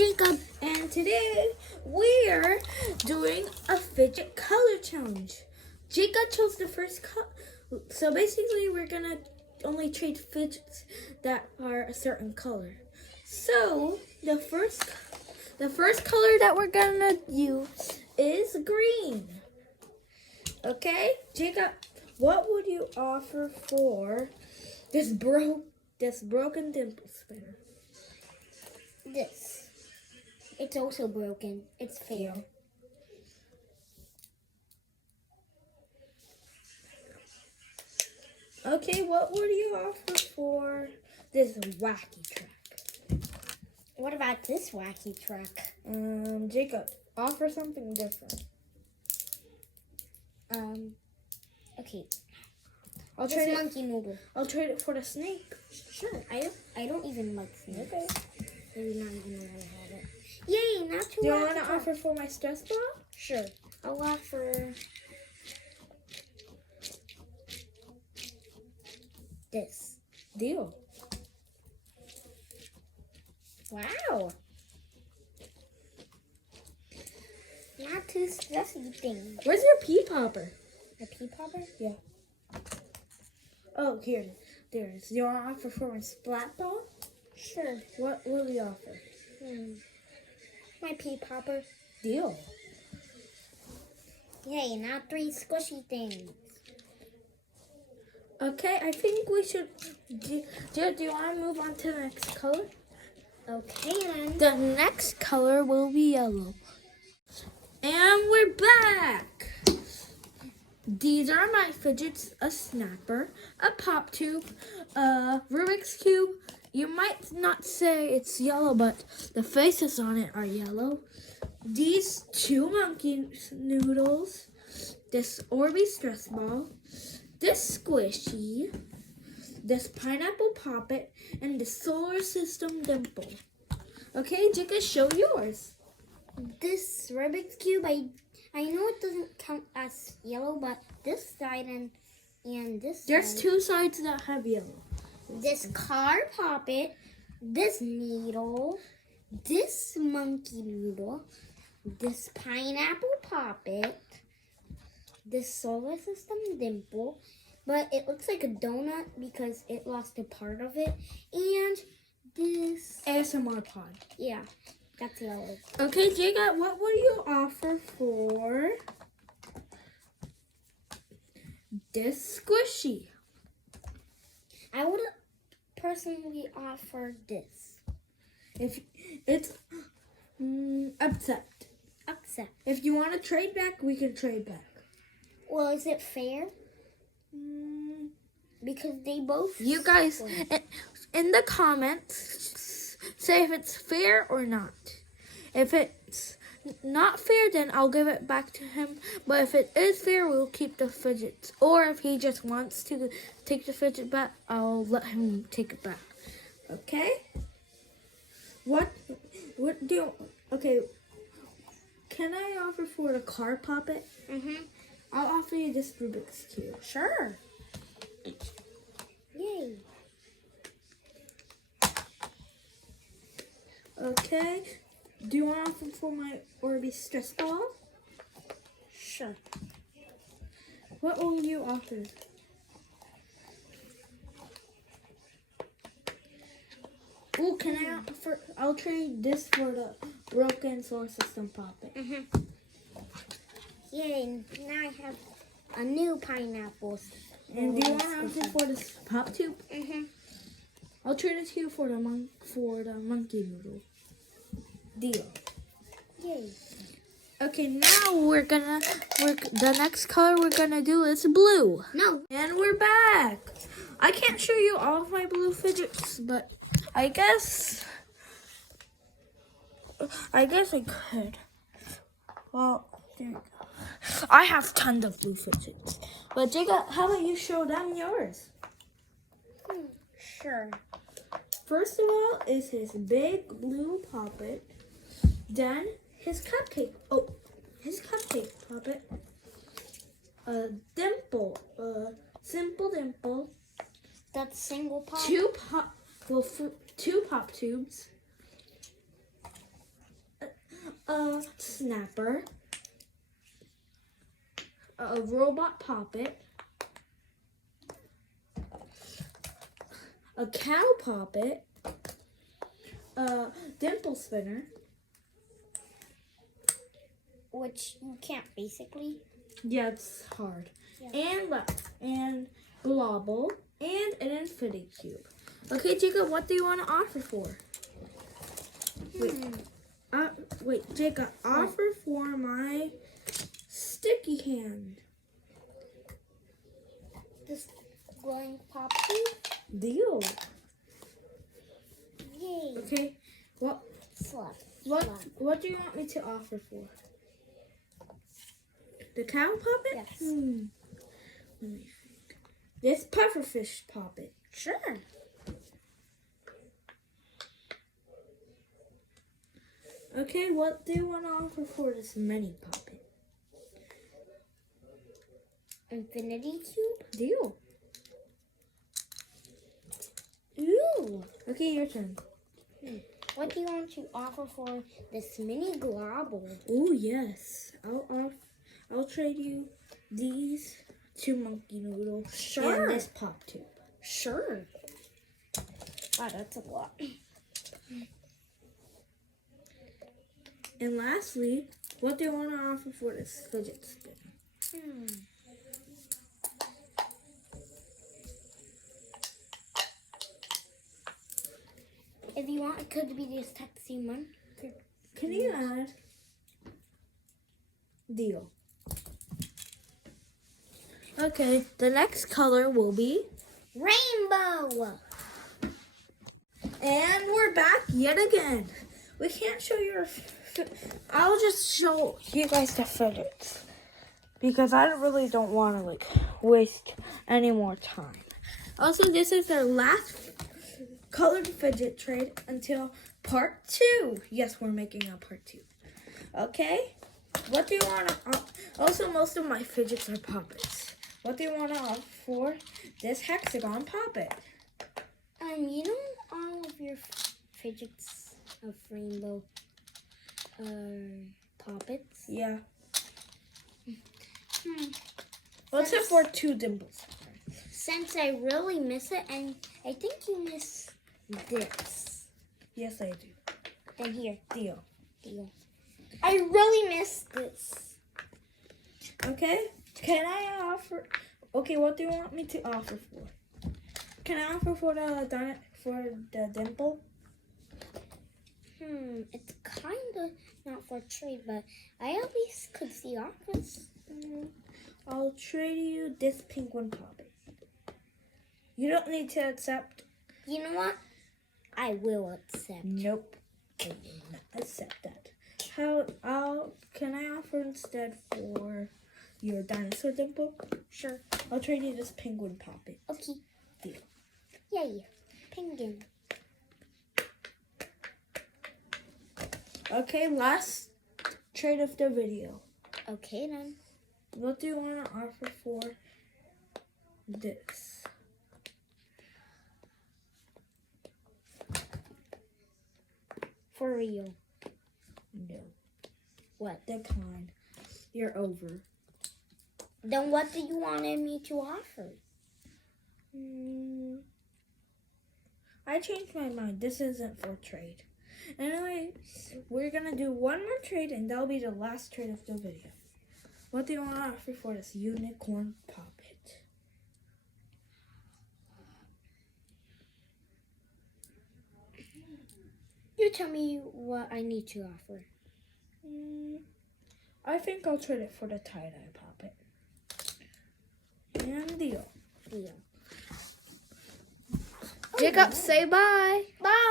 Jacob. And today we're doing a fidget color challenge. Jacob chose the first color. So basically we're gonna only trade fidgets that are a certain color. So the first color that we're gonna use is green. Okay, Jacob, what would you offer for this broken dimple spinner? This. It's also broken. It's fair. Okay, what would you offer for this wacky truck? What about this wacky truck? Jacob, offer something different. Okay. I'll This trade it. monkey noodle. I'll trade it for the snake. Sure. I don't even like snakes. Okay. Maybe not even know I have it. Yay! Not too. Do you want to offer for my stress ball? Sure. I'll offer this. Deal. Wow. Not too stressy thing. Where's your pea popper? A pea popper? Yeah. Oh, here. There it is. Do you want to offer for my splat ball? Sure. What will we offer? My pea popper. Deal. Yay, not three squishy things. Okay, I think we should. Do you want to move on to the next color? Okay, then. The next color will be yellow. And we're back. These are my fidgets: a snapper, a pop tube, a Rubik's Cube. You might not say it's yellow, but the faces on it are yellow. These two monkey noodles, this Orby stress ball, this squishy, this pineapple poppet, and the solar system dimple. Okay, Jika, show yours. This Rubik's Cube, I know it doesn't count as yellow, but this side and this There's side. two sides that have yellow. This car poppet, this needle, this monkey noodle, this pineapple poppet, this solar system dimple, but it looks like a donut because it lost a part of it, and this, ASMR pod. yeah, that's yellow. Okay, Jacob, what will you offer for this squishy? I would personally offer this. If it's upset. Accept. If you want to trade back, we can trade back. Well, is it fair? Because they both. You guys, in the comments, say if it's fair or not. If it's not fair, then I'll give it back to him. But if it is fair, we'll keep the fidgets. Or if he just wants to take the fidget back, I'll let him take it back. Okay? What do you, okay, can I offer for the car puppet? I'll offer you this Rubik's Cube. Sure. Yay. Okay. Do you want to offer for my Orby stress ball? Sure. What will you offer? Oh, can I offer? I'll trade this for the broken solar system puppet. Yay, now I have a new pineapple. And do you want to offer for this pop tube? I'll trade it to you for the monkey noodle. Deal. Yay. Okay, now the next color we're gonna do is blue. No. And we're back. I can't show you all of my blue fidgets, but I guess I could. Well, there you go. I have tons of blue fidgets. But Jacob, how about you show them yours? Sure. First of all is his big blue puppet. Then his cupcake. Oh, his cupcake puppet. A dimple. A simple dimple. That's single pop. Two pop tubes. a snapper, a robot poppet, a cow poppet, a dimple spinner, Which you can't basically. yeah, it's hard, Yeah. and globble, and an infinity cube. Okay, Jacob, what do you want to offer for? Wait, Jacob, offer for my sticky hand. This glowing pop tube. Deal. Yay. Okay, Slap. what do you want me to offer for? The cow puppet? Yes. Let me think. This pufferfish puppet. Sure. Okay, what do you want to offer for this mini puppet? Infinity cube. Deal. Ooh. Okay, your turn. What do you want to offer for this mini globble? Oh yes, I'll trade you these 2 monkey noodles Sure. and this pop tube. Sure. Wow, that's a lot. And lastly, what do you want to offer for this fidget spinner? If you want, it could be this taxi one. Can you add? Deal. Okay, the next color will be, Rainbow. and we're back yet again. We can't show your, I'll just show you guys the fidgets because I really don't want to waste any more time. Also, this is our last colored fidget trade until part 2. Yes, we're making a part 2. Okay? What do you want to... also, most of my fidgets are puppets. What do you want to offer for this hexagon puppet? You know all of your fidgets of rainbow puppets? Yeah. What's it for 2 dimples? Since I really miss it, and I think you miss this. Yes, I do. Then here. Deal. I really miss this. Okay? Can I offer... Okay, what do you want me to offer for? Can I offer for the dimple? It's kind of not for trade, but I at least could see offers. I'll trade you this penguin puppet. You don't need to accept. You know what? I will accept. Nope. I will not accept that. Can I offer instead for your dinosaur dimple? Sure. I'll trade you this penguin puppet. Okay. Deal. Yay. Penguin. Okay, last trade of the video. Okay then. What do you want to offer for this? For real. No. What? Decline. You're over. Then what do you want me to offer? I changed my mind. This isn't for trade. Anyway, we're going to do one more trade, and that'll be the last trade of the video. What do you want to offer for this unicorn puppet? You tell me what I need to offer. I think I'll trade it for the tie-dye puppet. And deal. Deal. Jacob, say bye. Bye.